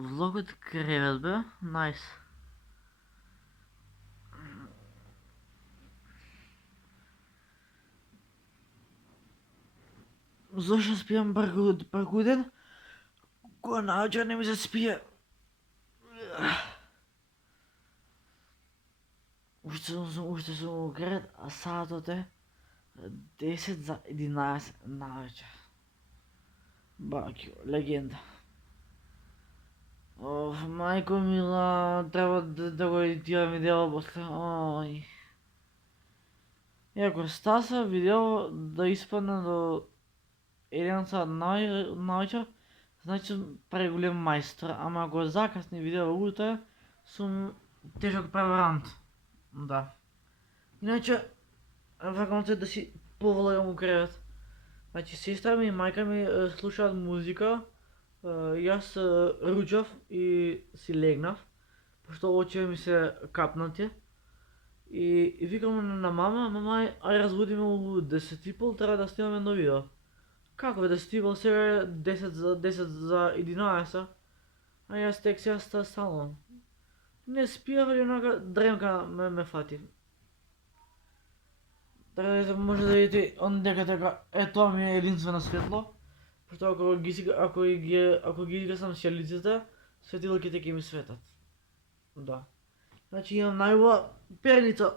Влогът кревет бе, найс. Защо спием паргуден? Кога науча не ми се спие. Още съм кревет, а садът е 10 за 11 навечер. Бакио, легенда. Оф, майко мила, трябва да го едитирам видео после. Ой. И ако Стаса видео да изпадне до 1 сат навечер, значи съм преголем майстор, ама ако закъсне видео утре, съм тежък преверант. Да. Иначе, вакансия да си повлагам го кревет. Значи сестра ми и майка ми слушат музика, и аз ручав и си легнав, защото очи ми се капнати. И викам на мама, ай разбуди ме у 10:30, трябва да снимаме едно видео. Как бе да стивал сега е 10 за 11, а аз тек сега станам. Не спия ли едната дремка ме фати. Така да може да видите ondека така, ето ми е единствено светло. Защото ако ги гасам щелиците, светилките ќе ми светат. Да. Значи имам најубава перница.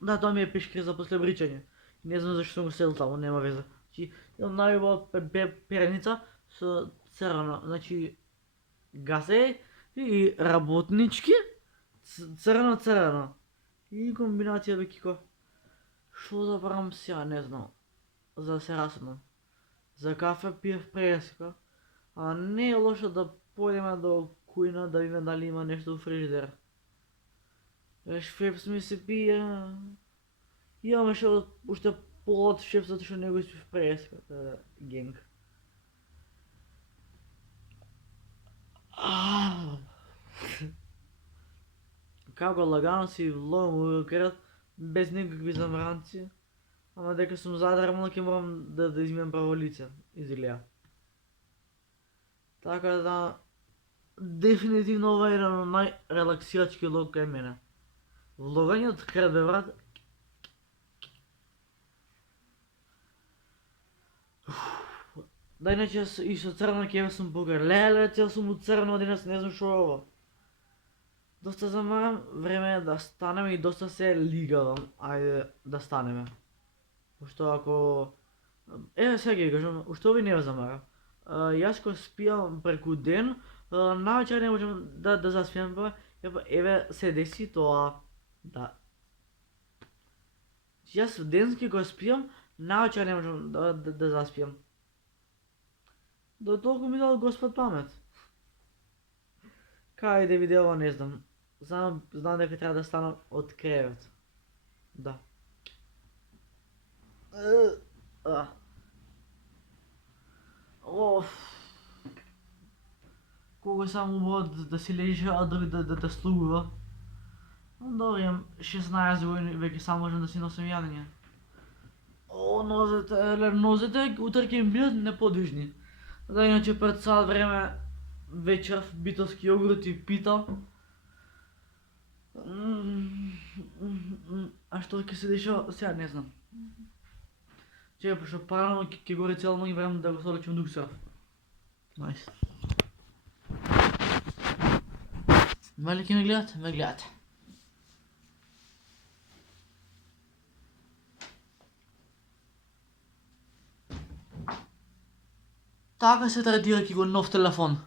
Да, тоа ми е пешкриза после бричање. Не знам зашто сум го седил таму, нема веза. Значи имам најубава перница со црна, значи гасе и работнички црна. И комбинација бе кико. Шо да правам сега, не знам. За да се разседнам. За кафе пиев преска, а не е лошо да појдеме до кујна да видиме дали има нешто у фрижидера. Швепс ми се пие. Имаме уште пола од швепс затоа што не го испив преска, генг. Како лагано си влогам у крат, без никакви замранци. Ама дека сум задрмал ќе морам да измијам право лице, изгледа. Така да, дефинитивно ова е еден од најрелаксирачки влог кај мене. Влогање од крат бе брат. Да, иначе и со црна кева сум покар. Леле, цел сум у црно денес, не знам шо е ова. Доста замарам, време е да станеме и доста се лигавам. Ајде да станеме. Пошто ако... Еве сега ги кажам, уште ови не ја замара. Јас кога спијам преку ден, навечер не можам да заспијам, па еве се деси тоа. Да. Јас денски кога спијам, навечер не можам да заспијам. До толку ми дал Господ памет. Кај да виде ова не знам. Знам дека треба да станам од кревет. Да. Кога само убаво да си лежи, а други да слугува. Добро, имам 16 години, веќе само можам да си носам јадење. Нозете утре ќе ми бидат неподвижни. Да, иначе пред сад време вечерав битовски јогурт и пита. А што ќе се дешава сега не знам. Чекай, пошто парано ќе гори цело ноги време да го солечам дух срав. Найс. Има ли ке ме гледат? Ме гледат. Така се третира ки го нов телефон.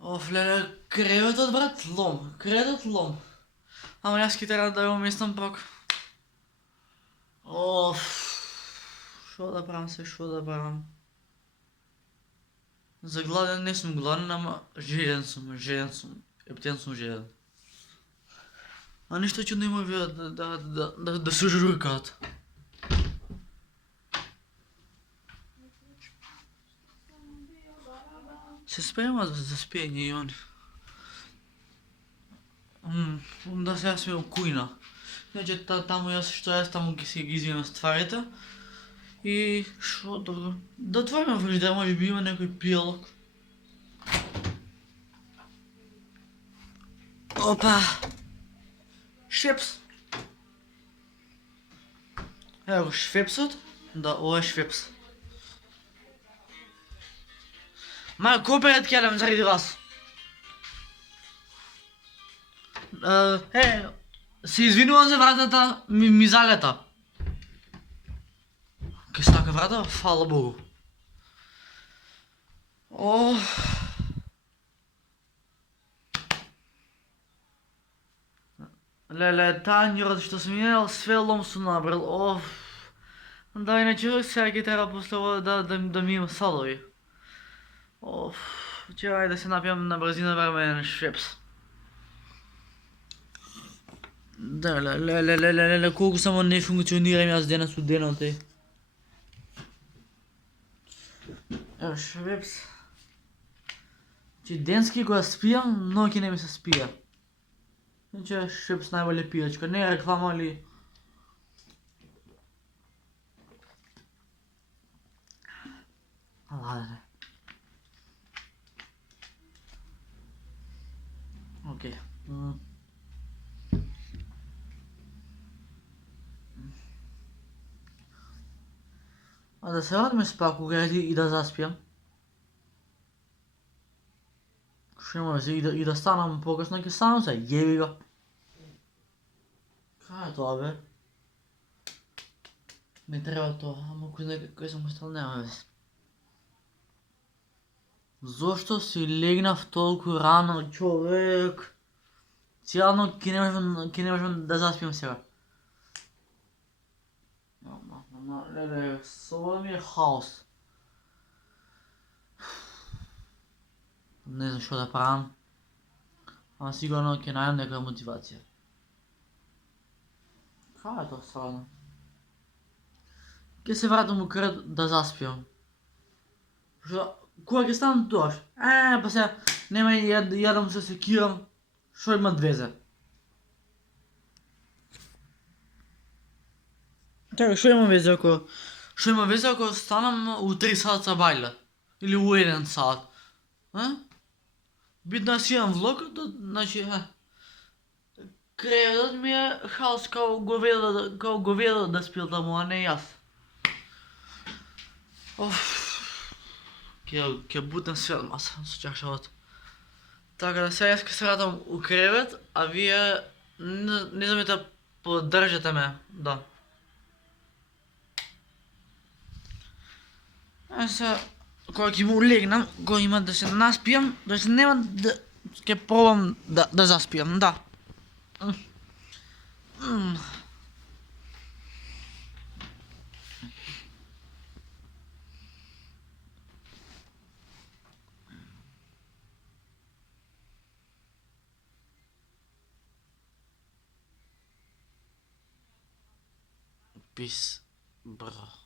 Оф, леле, креветот брат, лом. Креветот лом. Ама јас ки треба да го местам пак. Оф, шо да правам се, шо да правам. За гладен не сум гладен, ама жеден сум. Ептен сум жеден. А ништо чудно има вие да се журкаат. Се спремат за спиење и они. Да сега сме у кујна. Иначе таму јас што јас таму ќе си ги извијам стварите. І що друге? До твоєму фриждера може б мене який пілок. Опа! Швепс! Швепсот? Да, о, швепс. Maar koop er het kelm, zeg je was. Hey, si извинувам за вратата, ми залета. Ке стака врата, фала Богу. О. Леле, танjurът, što sam imel, sve lom su nabrali. О. Да, иначе всяки трябва после това да ми имам салови. О. Чакай да се напиям на бързина време швепс. Да, леле, колко само не функционирам аз дена студената. Evo šveps. Znači denski ko spijam, noki ne mi se spija. Znači šveps najbolje pijačka, ne reklama ali... Ladne. Окей. А да се върнем с пак и да заспям. Ще има и да станам по-късно, ке станам се, еби го. Kaj je to, bе? Не трябва това, ама кой съм остал, няма вез. Защо си легна в толкова рано, човек? Цяло ке не можем да заспим сега. Леле, това ми е хаос. Не знам що да правим. Ама сигурно ке најдам някаква мотивация. Kaj je to stvarno? Ке се вратам у кръд да заспивам. Кога ке станам дожд? Па сега, нема јадам се секирам. Шо има двезе? Чакай, шо има везе ако станам у 3 сата бајле? Или у 1 сат? Битно да си имам влог, значи... Креветът ми е хаос као говеда да спил таму, а не јас. Ке бутам свет маса, со чашавата. Така да сега јас ке се вратам у кревет, а вие не замете поддржате ме, да. Сега, кога ќе му легнам, кога има да се наспијам, да се нема да... Ке пробам да заспијам, да. Peace, bro.